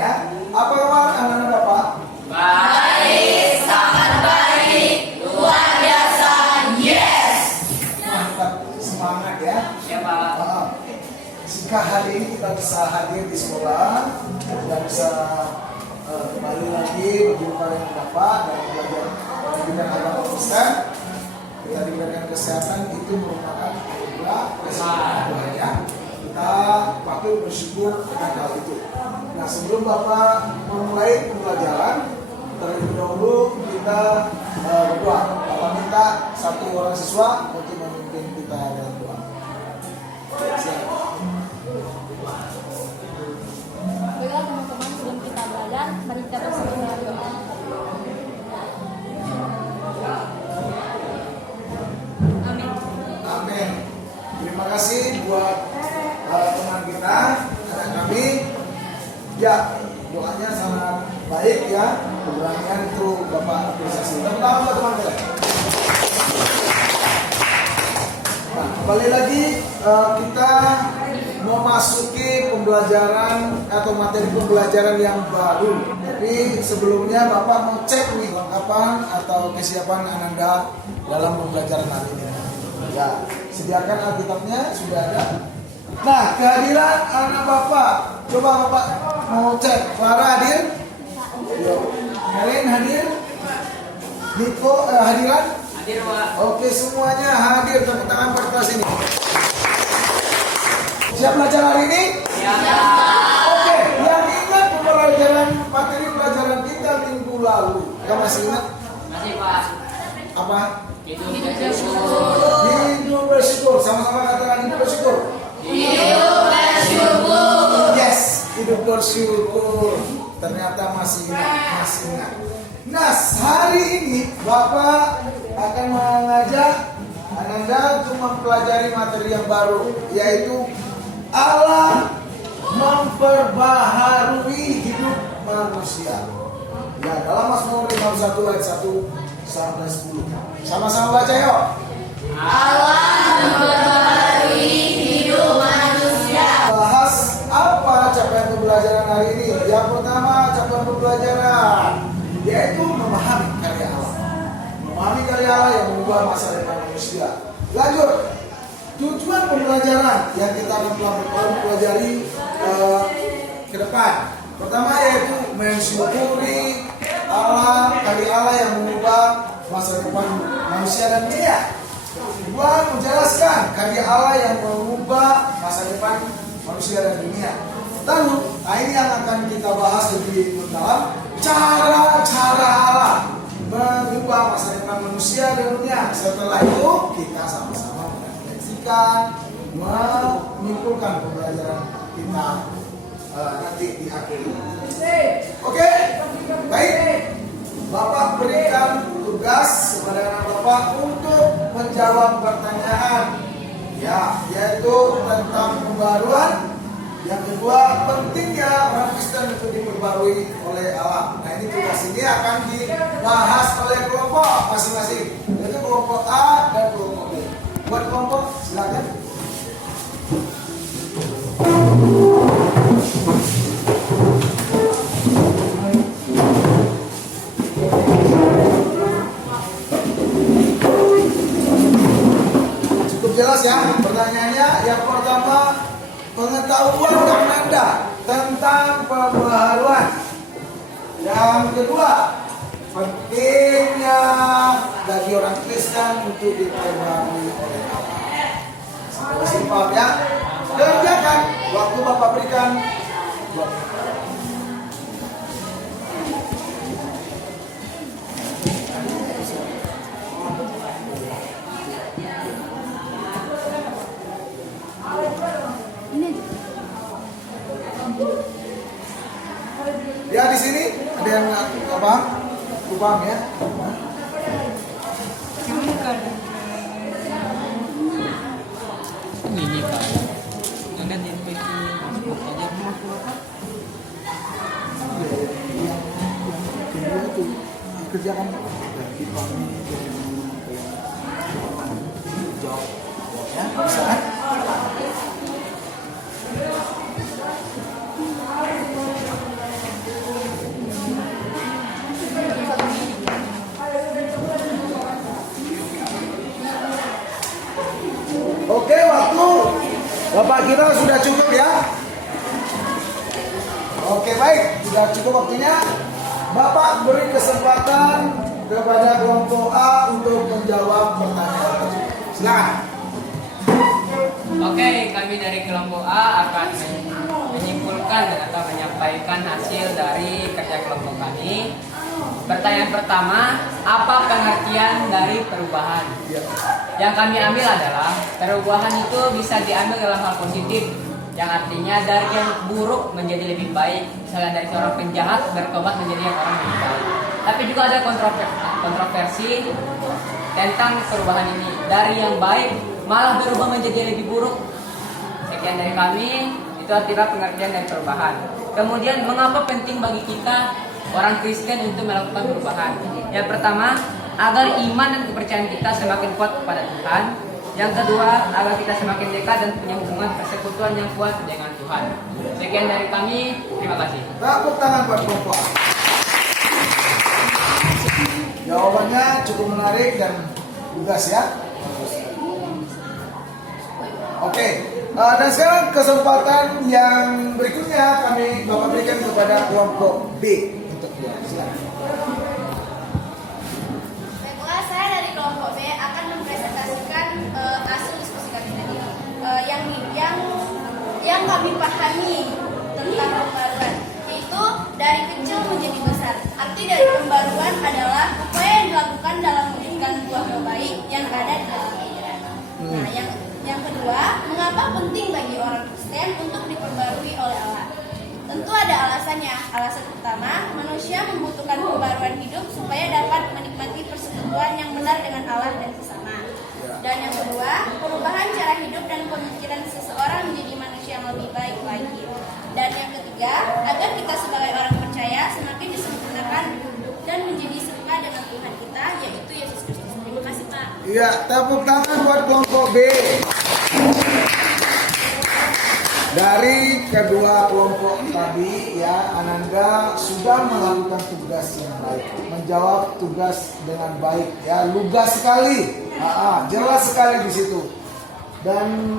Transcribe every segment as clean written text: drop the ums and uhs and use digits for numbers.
ya. Apa kabar anak-anak Bapak? Baik, sangat baik, luar biasa, yes. Mantap, semangat ya. Ya Pak. Jika hari ini kita bisa hadir di sekolah dan bisa kembali lagi berjumpa dengan Bapak dan belajar pendidikan agama Kristen, kita diberikan kesehatan, itu merupakan anugerah Tuhannya. Kita patut bersyukur dengan hal itu. Nah, sebelum Bapak memulai pembelajaran, terlebih dahulu kita berdoa. Bapak minta satu orang siswa untuk memimpin kita dalam doa. Silakan. Baiklah teman-teman, sebelum kita belajar, mari kita bersama berdoa. Amin. Amin. Terima kasih buat teman kita, anak kami. Ya, doanya sangat baik ya. Keberanian itu Bapak apresiasi. Tepuk tangan buat teman kita. Nah, kembali lagi kita memasuki pembelajaran atau materi pembelajaran yang baru. Tapi sebelumnya Bapak mau cek nih kelengkapan atau kesiapan Ananda dalam pembelajaran hari ini. Ya, sediakan Alkitabnya, sudah ada. Nah, kehadiran anak Bapak, coba Bapak mau cek. Clara hadir? Yuk. Helen hadir? Niko hadiran? Hadir Pak. Oke, semuanya hadir. Tepuk tangan pada kelas ini. Siap belajar hari ini? Ya. Oke, yang ingat pembelajaran materi pelajaran kita minggu lalu. Kamu masih ingat? Masih Pak. Apa? Hidup bersyukur. Hidup bersyukur. Sama-sama katakan hidup bersyukur. Hidup bersyukur. Yes, hidup bersyukur. Ternyata masih ingat. Nah, hari ini Bapak akan mengajak Ananda untuk mempelajari materi yang baru, yaitu Allah memperbaharui hidup manusia. Ya, dalam Mazmur 51 ayat 1 sampai 10. Sama-sama baca yuk. Allah memperbaharui hidup manusia. Bahas apa capaian pembelajaran hari ini? Yang pertama, capaian pembelajaran yaitu memahami karya Allah. Memahami karya Allah yang mengubah masa depan manusia. Lanjut. Tujuan pembelajaran yang kita akan pelajari ke depan. Pertama yaitu mensyukuri Allah, karya Allah yang mengubah masa depan manusia dan dunia. Kedua, menjelaskan karya Allah yang mengubah masa depan manusia dan dunia. Lalu, ini yang akan kita bahas lebih mendalam, cara-cara Allah mengubah masa depan manusia dan dunia. Setelah itu, kita sama-sama menyimpulkan pembelajaran kita nanti di akhir. Oke, baik. Bapak berikan tugas kepada anak Bapak untuk menjawab pertanyaan, ya, yaitu tentang pembaruan. Yang kedua, pentingnya orang Kristen itu diperbarui oleh Allah. Nah, ini tugas ini akan dibahas oleh kelompok masing-masing, yaitu kelompok A dan kelompok B. Buat kelompok, silakan. Cukup jelas ya pertanyaannya. Yang pertama, pengetahuan Ananda tentang pembaharuan. Yang kedua, pentingnya bagi orang Kristen untuk diperbarui oleh Allah. Sampai simpel ya. Kerjakan waktu Bapak berikan. Ya, di sini ada yang apa? Lubang ya. Ini Pak. Jangan itu aja. Kedua itu kerjakan jawab ya, bisa kan? Baik, sudah cukup waktunya. Bapak beri kesempatan kepada kelompok A untuk menjawab pertanyaan tersebut. Silakan. Oke, kami dari kelompok A akan menyimpulkan atau menyampaikan hasil dari kerja kelompok kami. Pertanyaan pertama, apa pengertian dari perubahan? Yang kami ambil adalah perubahan itu bisa diambil dalam hal positif, yang artinya dari yang buruk menjadi lebih baik. Misalnya dari seorang penjahat bertobat menjadi orang yang baik. Tapi juga ada kontroversi tentang perubahan ini. Dari yang baik malah berubah menjadi lebih buruk. Sekian dari kami, itu artinya pengertian dari perubahan. Kemudian mengapa penting bagi kita orang Kristen untuk melakukan perubahan? Yang pertama, agar iman dan kepercayaan kita semakin kuat kepada Tuhan. Yang kedua, agar kita semakin dekat dan punya hubungan persekutuan yang kuat dengan Tuhan. Sekian dari kami, terima kasih. Tepuk tangan buat kelompok A. Jawabannya cukup menarik dan lugas ya. Oke, dan sekarang kesempatan yang berikutnya kami Bapak berikan kepada kelompok B untuk dia. Silakan. Baiklah, saya dari kelompok B akan mempresentasikan hasil diskusi kami tadi. Yang kami pahami tentang pembaruan, yaitu dari kecil menjadi besar. Arti dari pembaruan adalah upaya yang dilakukan dalam memberikan buah baik yang ada di dalam pikiran. Nah, yang kedua, mengapa penting bagi orang Kristen untuk diperbarui oleh Allah? Tentu ada alasannya. Alasan pertama, manusia membutuhkan pembaruan hidup supaya dapat menikmati persekutuan yang benar dengan Allah dan sesama. Dan yang kedua, perubahan cara hidup dan pemikiran seseorang menjadi manusia yang lebih baik lagi. Dan yang ketiga, agar kita sebagai orang percaya semakin disempurnakan dan menjadi serupa dengan Tuhan kita, yaitu Yesus Kristus. Terima kasih, Pak. Iya, tepuk tangan buat kelompok B. Dari kedua kelompok tadi ya, Ananda sudah melakukan tugas yang baik, menjawab tugas dengan baik ya, lugas sekali, jelas sekali di situ. Dan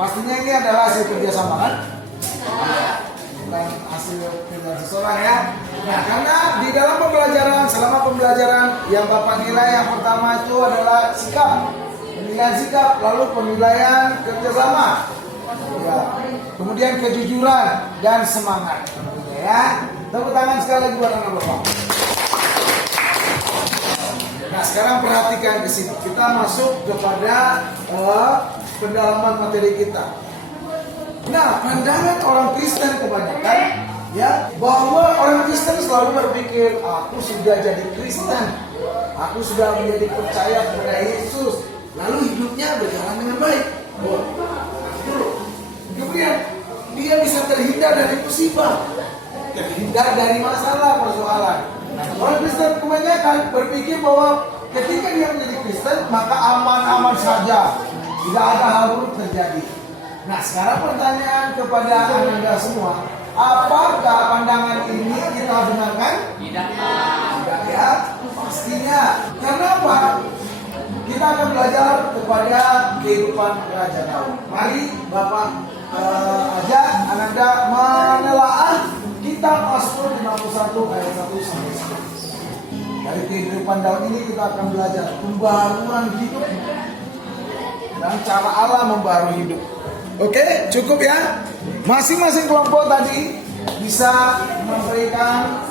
pastinya ini adalah hasil kerjasama kan? Bukan hasil kerja seseorang ya. Nah, karena di dalam pembelajaran, selama pembelajaran yang Bapak nilai yang pertama itu adalah sikap, penilaian sikap, lalu penilaian kerjasama. Ya. Kemudian kejujuran dan semangat ya. Tepuk tangan sekali lagi buat anak Bapak. Nah, sekarang perhatikan ke sini. Kita masuk kepada pendalaman materi kita. Nah, pandangan orang Kristen kebanyakan ya, bahwa orang Kristen selalu berpikir, aku sudah jadi Kristen, aku sudah menjadi percaya kepada Yesus, lalu hidupnya berjalan dengan baik. Kemudian dia bisa terhindar dari musibah, terhindar dari masalah persoalan. Orang Kristen kebanyakan berpikir bahwa ketika dia menjadi Kristen maka aman-aman saja, tidak ada hal buruk terjadi. Nah, sekarang pertanyaan kepada Anda semua, apakah pandangan ini kita benarkan? Tidak. Tidak ya, pastinya. Karena apa? Kita akan belajar kepada kehidupan Raja Daud. Mari Bapak ajak Ananda menelaah kitab Mazmur 51 ayat 1 sampai 10. Dari kehidupan Daud ini kita akan belajar pembaruan hidup dan cara Allah membarui hidup. Oke, cukup ya. Masing-masing kelompok tadi bisa memberikan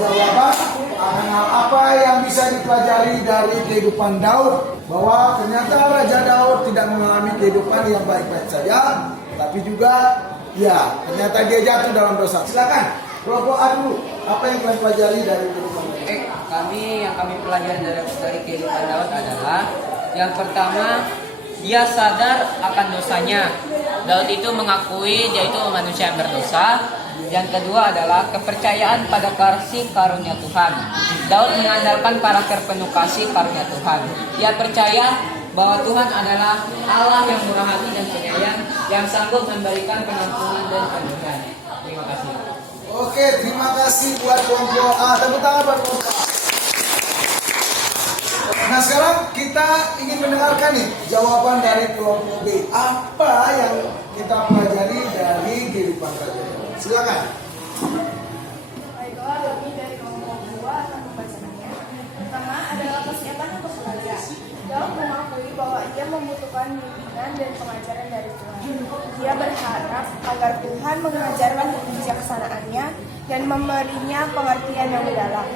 jawaban akan hal apa yang bisa dipelajari dari kehidupan Daud, bahwa ternyata Raja Daud tidak mengalami kehidupan yang baik-baik saja, tapi juga ya ternyata dia jatuh dalam dosa. Silakan kelompok A dulu, apa yang kalian pelajari dari kehidupan Daud? Yang kami pelajari dari kehidupan Daud adalah yang pertama, dia sadar akan dosanya. Daud itu mengakui dia itu manusia yang berdosa. Yang kedua adalah kepercayaan pada kasih karunia Tuhan. Daud mengandalkan karakter penuh kasih karunia Tuhan. Dia percaya bahwa Tuhan adalah Allah yang murah hati dan penyayang, yang sanggup memberikan pengampunan dan penyembuhan. Terima kasih. Oke, terima kasih buat kelompok A. Tepuk tangan buat kelompok A. Nah, sekarang kita ingin mendengarkan nih jawaban dari kelompok B. Apa yang kita pelajari dari kehidupan Raja Daud? Silakan. Baiklah, lebih dari kelompok 2 akan membacakannya. Pertama adalah persiapan untuk belajar. Daud mengakui bahwa ia membutuhkan bimbingan dan pengajaran dari Tuhan. Dia berharap agar Tuhan mengajarkan kebijaksanaannya dan memberinya pengertian yang mendalam.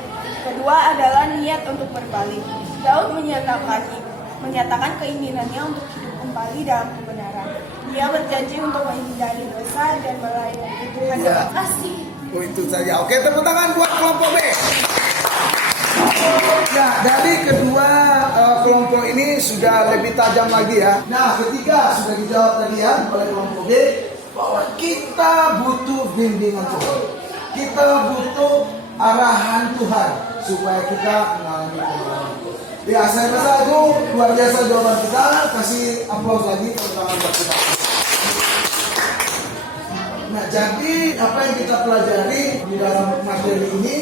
Kedua adalah niat untuk berbalik. Daud menyatakan keinginannya untuk hidup kembali dalam kebenaran. Dia berjanji untuk menghindari dosa dan melayani Tuhan dengan kasih. Oh, itu saja. Oke, tepuk tangan buat kelompok B. Nah, dari kedua kelompok ini sudah lebih tajam lagi ya. Nah, ketiga sudah dijawab tadi ya oleh kelompok B bahwa kita butuh bimbingan Tuhan. Kita butuh arahan Tuhan supaya kita mengalami kemenangan. Ya, saya rasa itu luar biasa jawaban kita. Kasih aplaus lagi, tepuk tangan buat kita. Nah, jadi apa yang kita pelajari di dalam materi ini,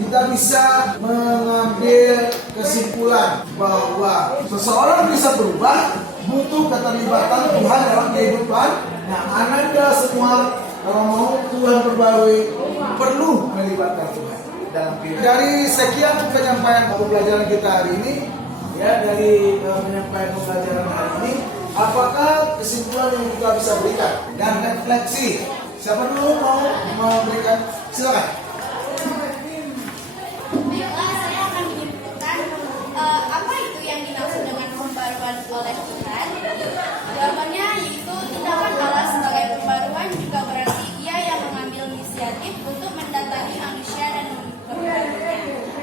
kita bisa mengambil kesimpulan bahwa seseorang bisa berubah butuh keterlibatan Tuhan dalam kehidupan. Nah, Anda semua kalau mau Tuhan perbarui perlu melibatkan Tuhan dalam kehidupan. Dari sekian penyampaian pembelajaran kita hari ini, ya dari penyampaian pembelajaran hari ini, apakah kesimpulan yang kita bisa berikan dan refleksi? Siapa dulu mau memberikan? Silakan. Baiklah, saya akan menyimpulkan apa itu yang dimaksud dengan pembaruan oleh Tuhan. Jawabannya yaitu tindakan Allah sebagai pembaruan juga berarti Ia yang mengambil inisiatif untuk mendatangi manusia dan memperbaruinya.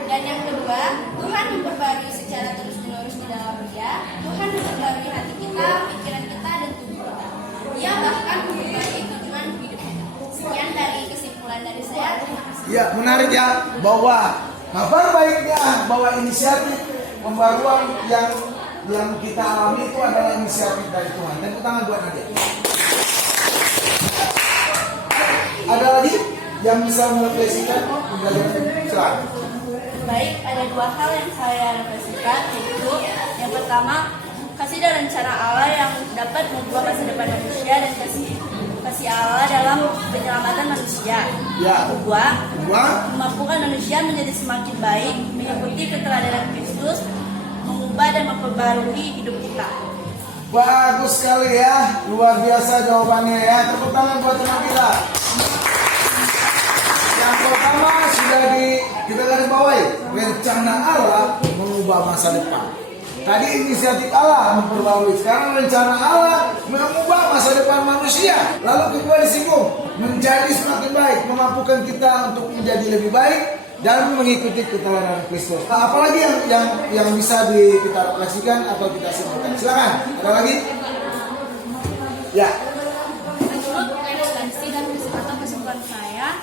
Dan yang kedua, Tuhan memperbarui secara terus-menerus di dalam Dia. Tuhan memperbarui hati kita, pikiran kita, dan tubuh kita. Ia bahkan memperbarui tujuan hidup kita. Sekian dari kesimpulan dari saya. Terima kasih. Ya, menarik ya bahwa kabar baiknya bahwa inisiatif pembaruan yang kita alami itu adalah inisiatif dari Tuhan. Tepuk tangan buat Nadia. Ada lagi yang bisa merefleksikan pembelajaran? Silakan. Baik, ada dua hal yang saya refleksikan, yaitu yang pertama, kasih dan rencana Allah yang dapat mengubah masa depan manusia dan kasih Allah dalam penyelamatan manusia. Ya. Kedua, Kedua, memampukan manusia menjadi semakin baik, mengikuti keteladanan Kristus, mengubah dan memperbarui hidup kita. bagus sekali ya, luar biasa jawabannya ya. Tepuk tangan buat teman kita. Yang pertama sudah kita garis bawahi, rencana Allah mengubah masa depan. Tadi inisiatif Allah memperbarui, sekarang rencana Allah mengubah masa depan manusia. Lalu kedua disinggung, menjadi semakin baik, memampukan kita untuk menjadi lebih baik dan mengikuti keteladanan Kristus. Nah, apalagi yang bisa kita refleksikan atau kita simpulkan? Silakan. Ada lagi? Ya. Menurut refleksi dan kesimpulan saya,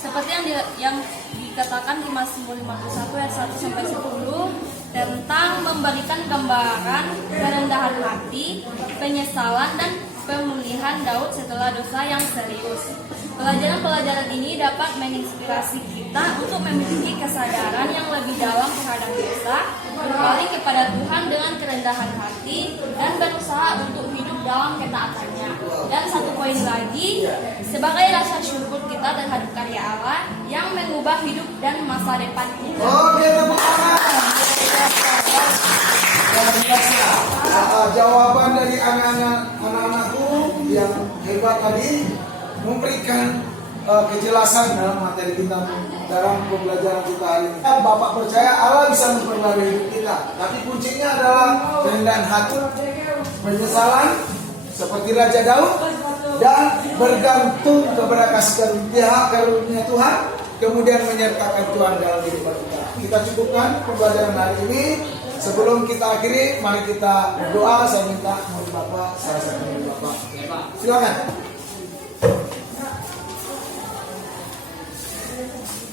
seperti yang dikatakan di Mazmur 51 ayat 1 sampai 10 tentang memberikan gambaran kerendahan hati, penyesalan dan pemulihan Daud setelah dosa yang serius. Pelajaran-pelajaran ini dapat menginspirasi kita untuk memiliki kesadaran yang lebih dalam terhadap dosa, berbalik kepada Tuhan dengan kerendahan hati, dan berusaha untuk hidup dalam ketaatannya. Dan satu poin lagi, sebagai rasa syukur kita terhadap karya Allah yang mengubah hidup dan masa depan kita. Oke, tepuk tangan. Luar biasa. Jawaban dari anak-anakku yang hebat tadi memberikan kejelasan dalam materi kita dalam pembelajaran kita hari ini. Bapak percaya Allah bisa memperbarui hidup kita, tapi kuncinya adalah kerendahan hati, penyesalan seperti Raja Daud, dan bergantung kepada kasih karunia Tuhan, kemudian menyertakan Tuhan dalam kehidupan kita. Kita cukupkan pembelajaran hari ini. Sebelum kita akhiri, mari kita berdoa. Saya minta mohon Bapak, salah satu dari Bapak. Silakan.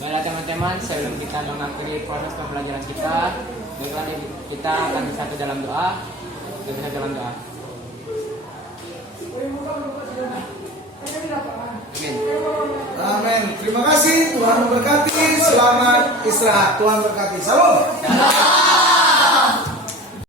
Baiklah teman-teman, sebelum kita mengakhiri proses pembelajaran kita, baiklah kita akan bersatu dalam doa. Kita dalam doa. Amin. Amin. Terima kasih. Tuhan memberkati. Selamat istirahat. Tuhan berkati. Salam.